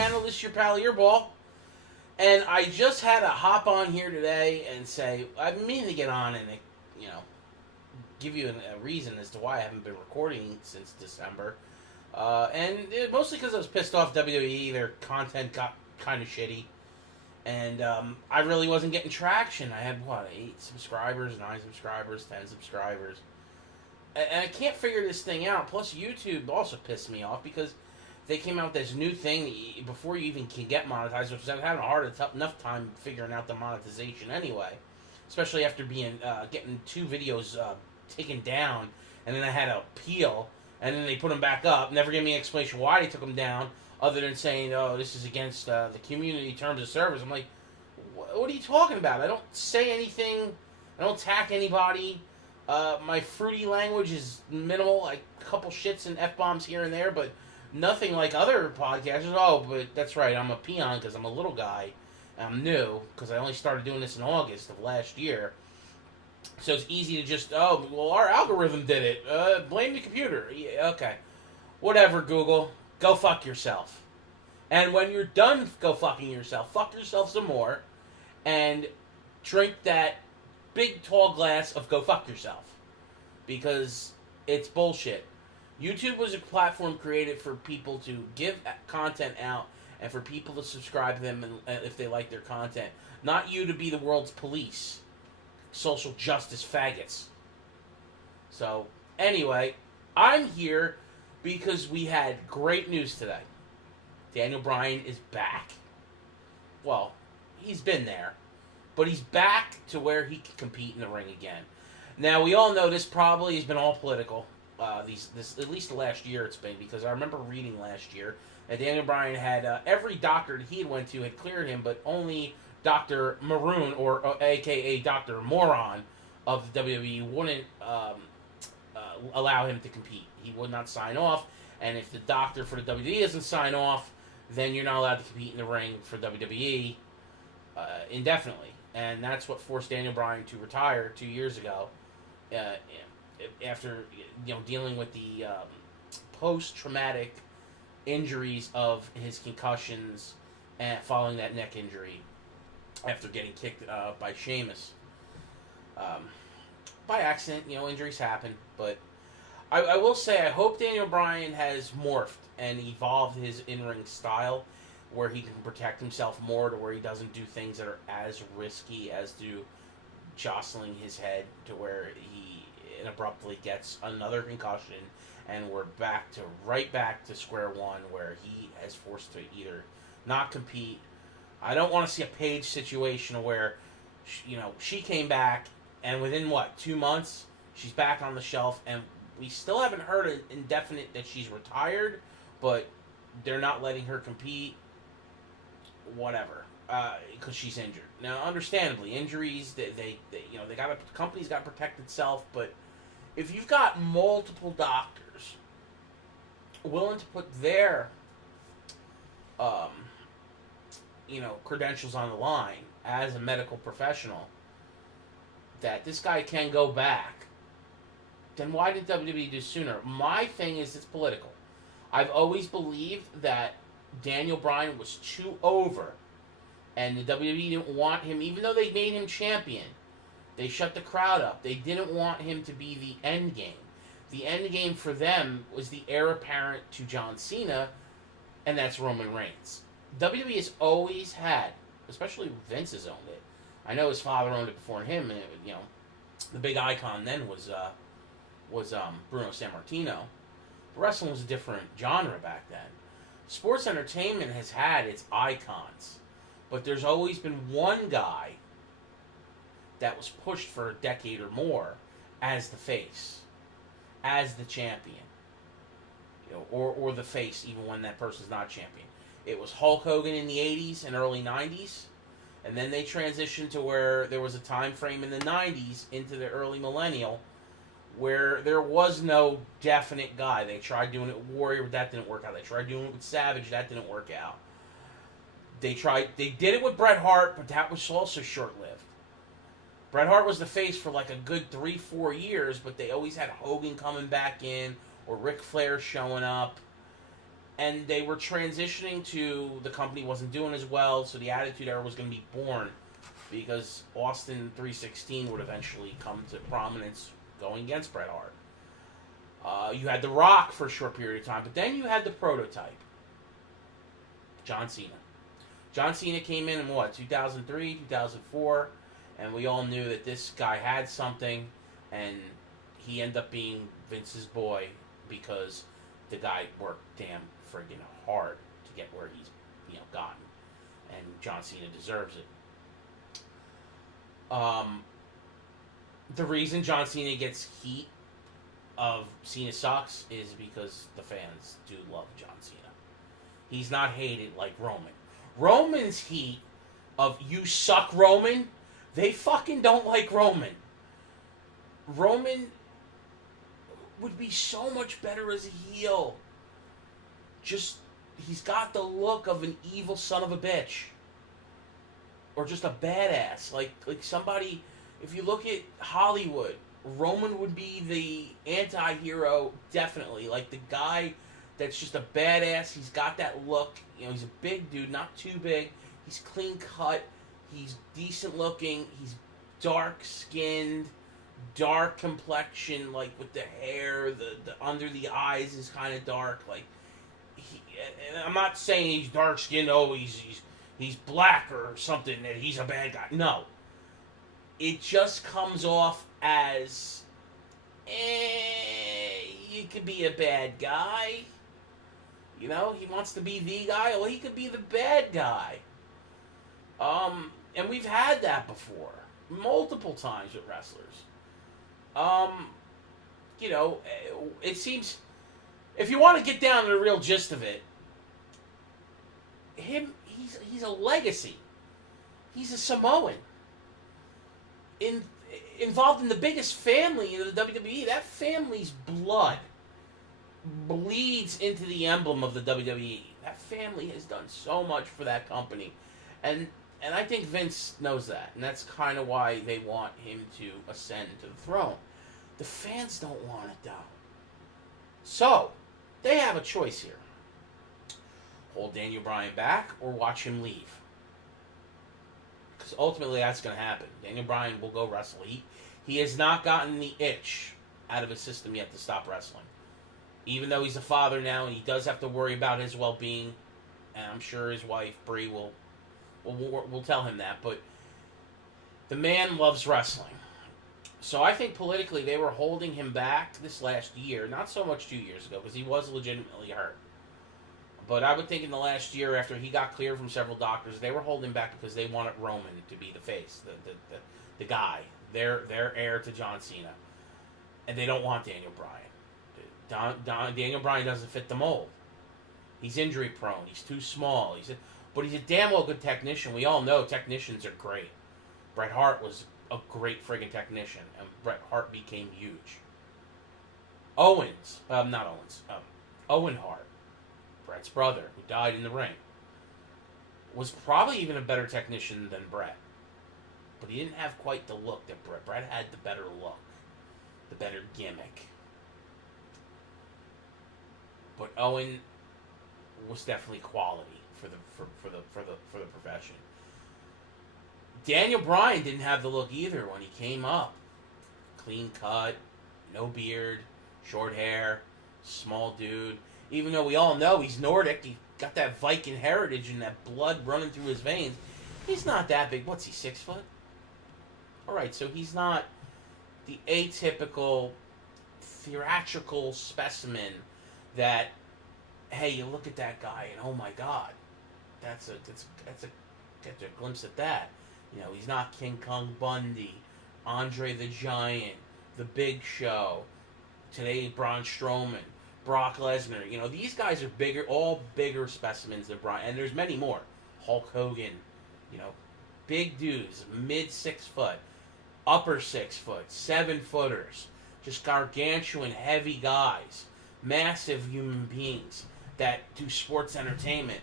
channel. This is your pal Earball. And I just had to hop on here today and say, I've been meaning to get on and, give you a reason as to why I haven't been recording since December. Mostly because I was pissed off WWE. Their content got kind of shitty. And I really wasn't getting traction. I had, 8 subscribers, 9 subscribers, 10 subscribers. And I can't figure this thing out. Plus, YouTube also pissed me off because they came out with this new thing before you even can get monetized, which I was having enough time figuring out the monetization anyway. Especially after getting 2 videos taken down, and then I had to appeal, and then they put them back up. Never gave me an explanation why they took them down, other than saying, "Oh, this is against the community terms of service." I'm like, what are you talking about? I don't say anything. I don't attack anybody. My fruity language is minimal, like a couple shits and F-bombs here and there, but nothing like other podcasters. Oh, but that's right, I'm a peon because I'm a little guy. I'm new, because I only started doing this in August of last year. So it's easy to just, our algorithm did it. Blame the computer. Yeah, okay. Whatever, Google. Go fuck yourself. And when you're done fuck yourself some more, and drink that big tall glass of go fuck yourself. Because it's bullshit. YouTube was a platform created for people to give content out and for people to subscribe to them if they like their content. Not you to be the world's police. Social justice faggots. So, anyway, I'm here because we had great news today. Daniel Bryan is back. Well, he's been there. But he's back to where he can compete in the ring again. Now, we all know this probably has been all political. This at least the last year it's been, because I remember reading last year that Daniel Bryan had every doctor that he had went to had cleared him, but only Dr. Maroon, or a.k.a. Dr. Moron of the WWE, wouldn't allow him to compete. He would not sign off, and if the doctor for the WWE doesn't sign off, then you're not allowed to compete in the ring for WWE indefinitely. And that's what forced Daniel Bryan to retire 2 years ago, after dealing with the post-traumatic injuries of his concussions and following that neck injury after getting kicked by Sheamus. By accident, injuries happen, but I will say I hope Daniel Bryan has morphed and evolved his in-ring style where he can protect himself more, to where he doesn't do things that are as risky as to jostling his head, to where he abruptly gets another concussion and we're right back to square one, where he is forced to either not compete. I don't want to see a Paige situation where she came back and within 2 months she's back on the shelf, and we still haven't heard an indefinite that she's retired, but they're not letting her compete. Whatever, because she's injured. Now, understandably, injuries, company's got to protect itself, but if you've got multiple doctors willing to put their credentials on the line as a medical professional, that this guy can go back, then why did WWE do sooner? My thing is, it's political. I've always believed that Daniel Bryan was too over, and the WWE didn't want him, even though they made him champion. They shut the crowd up. They didn't want him to be the end game. The end game for them was the heir apparent to John Cena, and that's Roman Reigns. WWE has always had, especially Vince has owned it. I know his father owned it before him, and the big icon then was Bruno Sammartino. Wrestling was a different genre back then. Sports entertainment has had its icons, but there's always been one guy that was pushed for a decade or more as the face, as the champion, or the face even when that person's not champion. It was Hulk Hogan in the 80s and early 90s, and then they transitioned to where there was a time frame in the 90s into the early millennial where there was no definite guy. They tried doing it with Warrior, but that didn't work out. They tried doing it with Savage, that didn't work out. They did it with Bret Hart, but that was also short-lived. Bret Hart was the face for like a good 3-4 years, but they always had Hogan coming back in, or Ric Flair showing up. and they were transitioning to the company wasn't doing as well, so the Attitude Era was going to be born because Austin 316 would eventually come to prominence going against Bret Hart. You had The Rock for a short period of time, but then you had the prototype, John Cena. John Cena came in 2003, 2004, and we all knew that this guy had something, and he ended up being Vince's boy because the guy worked damn friggin' hard to get where he's gotten, and John Cena deserves it. The reason John Cena gets heat of Cena sucks is because the fans do love John Cena. He's not hated like Roman. Roman's heat of "you suck, Roman," they fucking don't like Roman. Roman would be so much better as a heel. Just, he's got the look of an evil son of a bitch. Or just a badass. Like somebody, if you look at Hollywood, Roman would be the anti-hero, definitely. Like the guy that's just a badass. He's got that look. He's a big dude, not too big. He's clean cut. He's decent looking. He's dark skinned, dark complexion, like with the hair, the under the eyes is kind of dark. Like, and I'm not saying he's dark skinned. Oh, he's black or something, that he's a bad guy. No. It just comes off as, you could be a bad guy. He wants to be the guy. Well, he could be the bad guy. And we've had that before. Multiple times with wrestlers. It seems, if you want to get down to the real gist of it, he's a legacy. He's a Samoan. Involved in the biggest family in the WWE. That family's blood bleeds into the emblem of the WWE. That family has done so much for that company. And I think Vince knows that. And that's kind of why they want him to ascend to the throne. The fans don't want it, though. So, they have a choice here. Hold Daniel Bryan back or watch him leave. Because ultimately that's going to happen. Daniel Bryan will go wrestle. He has not gotten the itch out of his system yet to stop wrestling. Even though he's a father now and he does have to worry about his well-being. And I'm sure his wife, Brie, will tell him that. But the man loves wrestling. So I think politically they were holding him back this last year. Not so much 2 years ago, because he was legitimately hurt. But I would think in the last year, after he got cleared from several doctors, they were holding him back because they wanted Roman to be the face, the guy, their heir to John Cena. And they don't want Daniel Bryan. Daniel Bryan doesn't fit the mold. He's injury prone. He's too small. But he's a damn well good technician. We all know technicians are great. Bret Hart was a great friggin' technician, and Bret Hart became huge. Owen Hart, Bret's brother, who died in the ring, was probably even a better technician than Bret. But he didn't have quite the look that Bret. Bret had the better look, the better gimmick. But Owen was definitely quality for the profession. Daniel Bryan didn't have the look either when he came up. Clean cut, no beard, short hair, small dude. Even though we all know he's Nordic, he got that Viking heritage and that blood running through his veins. He's not that big. What's he, 6 foot? Alright, so he's not the atypical, theatrical specimen that, hey, you look at that guy and oh my god, that's a get a glimpse at that. He's not King Kong Bundy, Andre the Giant, The Big Show, today Braun Strowman, Brock Lesnar. These guys are bigger, all bigger specimens than Bryan, and there's many more. Hulk Hogan, big dudes, mid 6 foot, upper 6 foot, 7 footers, just gargantuan, heavy guys, massive human beings that do sports entertainment.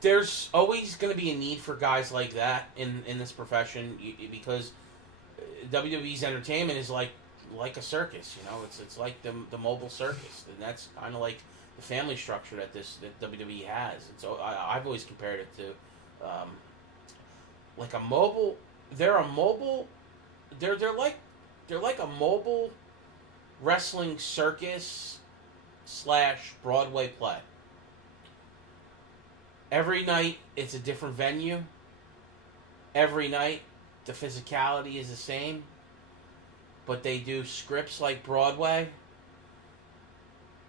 There's always going to be a need for guys like that in this profession because WWE's entertainment is like like a circus. It's like the mobile circus, and that's kind of like the family structure that WWE has. And so I've always compared it to like a mobile. They're a mobile. They're like a mobile wrestling circus / Broadway play. Every night it's a different venue. Every night the physicality is the same, but they do scripts like Broadway,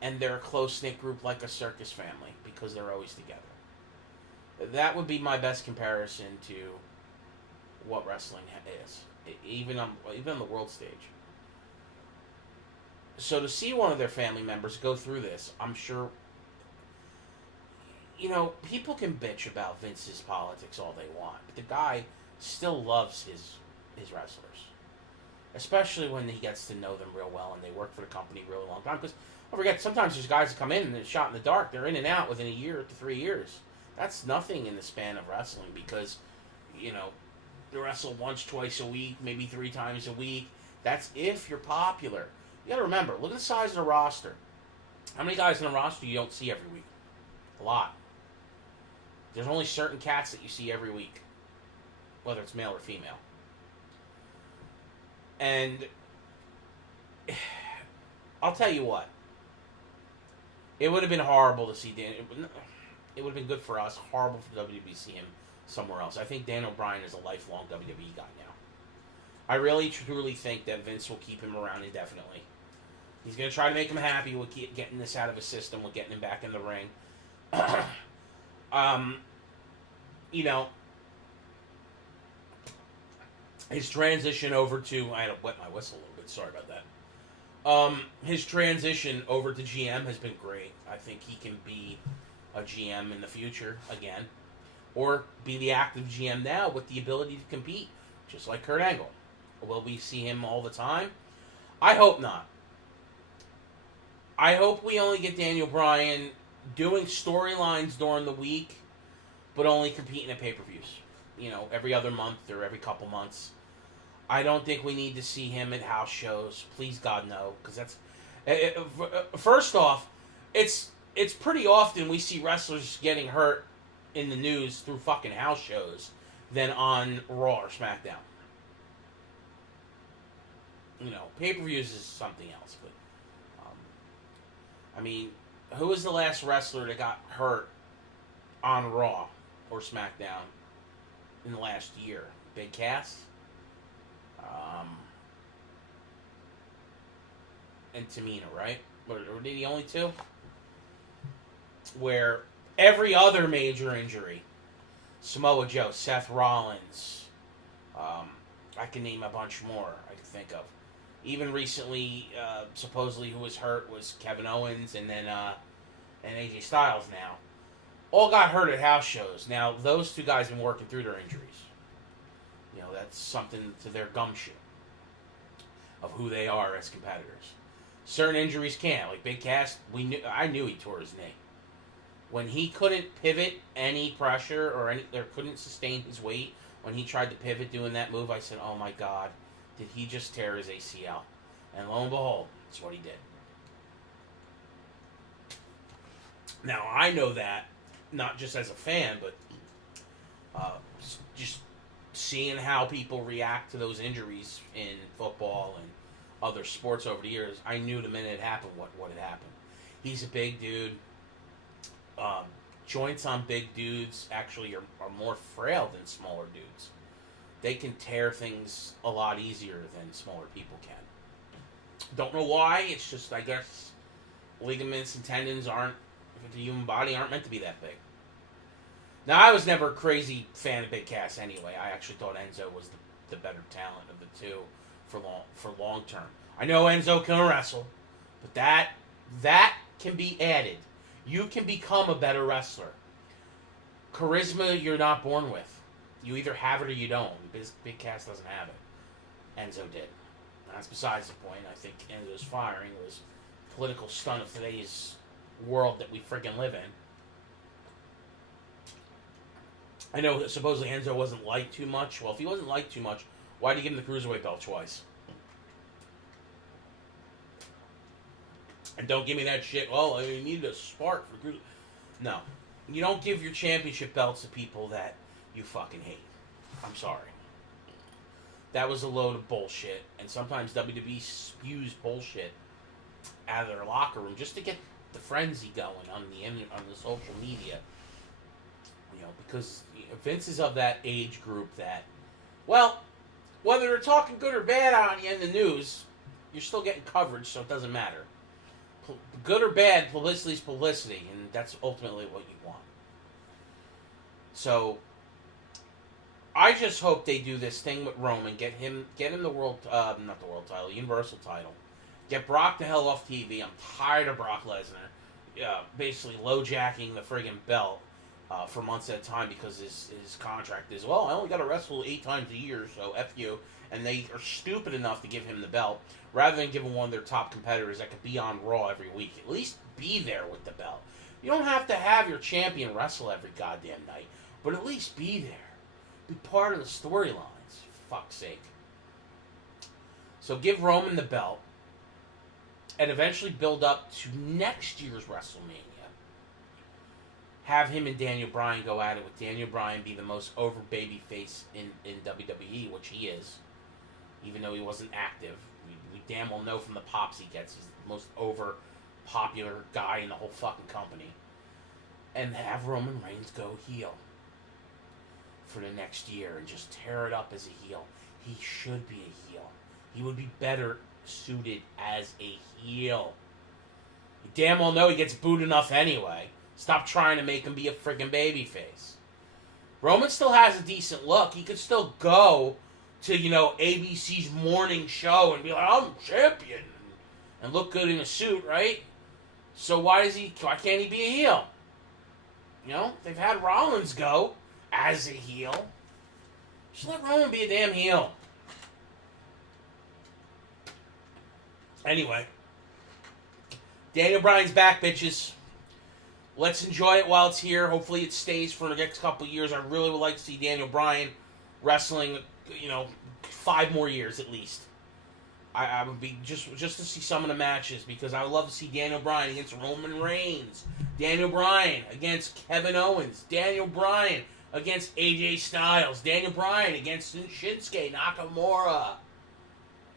and they're a close-knit group like a circus family because they're always together. That would be my best comparison to what wrestling is, even on the world stage. So to see one of their family members go through this, I'm sure, people can bitch about Vince's politics all they want, but the guy still loves his wrestlers, especially when he gets to know them real well and they work for the company a really long time. Because don't forget, sometimes there's guys that come in and they're shot in the dark. They're in and out within a year to 3 years. That's nothing in the span of wrestling because, they wrestle once, twice a week, maybe 3 times a week. That's if you're popular. You got to remember, look at the size of the roster. How many guys in the roster you don't see every week? A lot. There's only certain cats that you see every week, whether it's male or female. And I'll tell you what, it would have been horrible to see Dan. It would have been good for us, horrible for WWE to see him somewhere else. I think Daniel Bryan is a lifelong WWE guy now. I really, truly think that Vince will keep him around indefinitely. He's going to try to make him happy with getting this out of his system, with getting him back in the ring. His transition over to... I had to wet my whistle a little bit. Sorry about that. His transition over to GM has been great. I think he can be a GM in the future again. Or be the active GM now with the ability to compete, just like Kurt Angle. Will we see him all the time? I hope not. I hope we only get Daniel Bryan doing storylines during the week, but only competing at pay-per-views. Every other month or every couple months. I don't think we need to see him at house shows. Please, God, no. Because that's... First off, it's pretty often we see wrestlers getting hurt in the news through fucking house shows than on Raw or SmackDown. Pay-per-views is something else, but who was the last wrestler that got hurt on Raw or SmackDown in the last year? Big Cass? And Tamina, right? Or did he only 2? Where every other major injury, Samoa Joe, Seth Rollins, I can name a bunch more I can think of. Even recently, supposedly who was hurt was Kevin Owens and then and AJ Styles now. All got hurt at house shows. Now, those 2 guys have been working through their injuries. That's something to their gumption of who they are as competitors. Certain injuries can't. Like Big Cass, I knew he tore his knee. When he couldn't pivot any pressure or couldn't sustain his weight, when he tried to pivot doing that move, I said, oh my God, did he just tear his ACL? And lo and behold, that's what he did. Now, I know that, not just as a fan, but just seeing how people react to those injuries in football and other sports over the years, I knew the minute it happened what had happened. He's a big dude. Joints on big dudes actually are more frail than smaller dudes. They can tear things a lot easier than smaller people can. Don't know why. It's just, I guess, ligaments and tendons the human body aren't meant to be that big. Now, I was never a crazy fan of Big Cass anyway. I actually thought Enzo was the better talent of the 2 for long term. I know Enzo can wrestle, but that can be added. You can become a better wrestler. Charisma you're not born with. You either have it or you don't. Big Cass doesn't have it. Enzo did. That's besides the point. I think Enzo's firing was a political stunt of today's world that we freaking live in. I know that supposedly Enzo wasn't liked too much. Well, if he wasn't liked too much, why did he give him the Cruiserweight belt twice? And don't give me that shit. Oh, I need a spark for. No, you don't give your championship belts to people that you fucking hate. I'm sorry. That was a load of bullshit, and sometimes WWE spews bullshit out of their locker room just to get the frenzy going on the social media. You know, because Vince is of that age group that, well, whether they're talking good or bad on you in the news, you're still getting coverage, so it doesn't matter. Good or bad, publicity is publicity, and that's ultimately what you want. So, I just hope they do this thing with Roman, get him the world, not the world title, Universal title. Get Brock the hell off TV. I'm tired of Brock Lesnar, basically low-jacking the friggin' belt for months at a time because his contract is, well, I only got to wrestle 8 times a year, so F you. And they are stupid enough to give him the belt, rather than giving one of their top competitors that could be on Raw every week. At least be there with the belt. You don't have to have your champion wrestle every goddamn night, but at least be there. Be part of the storylines, for fuck's sake. So give Roman the belt, and eventually build up to next year's WrestleMania. Have him and Daniel Bryan go at it, with Daniel Bryan be the most over babyface in WWE, which he is. Even though he wasn't active. We damn well know from the pops he gets, he's the most over popular guy in the whole fucking company. And have Roman Reigns go heel for the next year and just tear it up as a heel. He should be a heel. He would be better suited as a heel. You damn well know he gets booed enough anyway. Stop trying to make him be a friggin' babyface. Roman still has a decent look. He could still go to, ABC's morning show and be like, I'm champion, and look good in a suit, right? So why can't he be a heel? They've had Rollins go as a heel. Just let Roman be a damn heel. Anyway, Daniel Bryan's back, bitches. Let's enjoy it while it's here. Hopefully it stays for the next couple of years. I really would like to see Daniel Bryan wrestling, 5 more years at least. I would be just to see some of the matches, because I would love to see Daniel Bryan against Roman Reigns, Daniel Bryan against Kevin Owens, Daniel Bryan against AJ Styles, Daniel Bryan against Shinsuke Nakamura,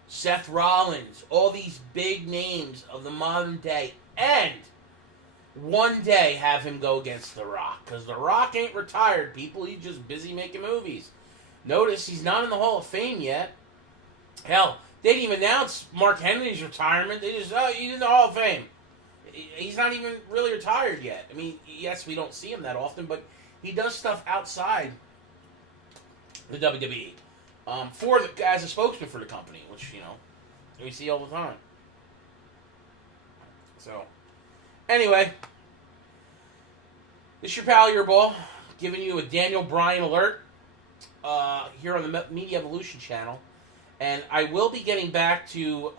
Seth Rollins, all these big names of the modern day, and one day have him go against The Rock, because The Rock ain't retired, people. He's just busy making movies. Notice he's not in the Hall of Fame yet. Hell, they didn't even announce Mark Henry's retirement. They just, he's in the Hall of Fame. He's not even really retired yet. I mean, yes, we don't see him that often, but he does stuff outside the WWE as a spokesman for the company, which, we see all the time. So, anyway, this is your pal, your ball, giving you a Daniel Bryan alert here on the Media Evolution channel. And I will be getting back to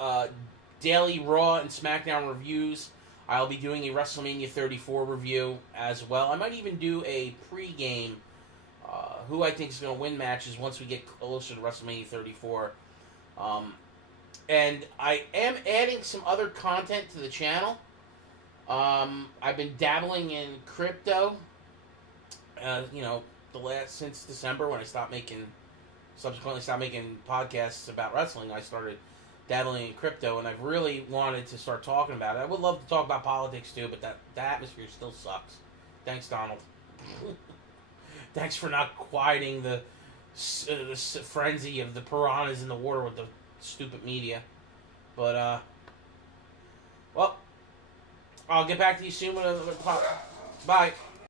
daily Raw and SmackDown reviews. I'll be doing a WrestleMania 34 review as well. I might even do a pregame who I think is going to win matches once we get closer to WrestleMania 34. And I am adding some other content to the channel. I've been dabbling in crypto, since December when I subsequently stopped making podcasts about wrestling. I started dabbling in crypto, and I've really wanted to start talking about it. I would love to talk about politics too, but the atmosphere still sucks. Thanks, Donald. Thanks for not quieting the frenzy of the piranhas in the water with the stupid media. But, well, I'll get back to you soon with another Bye.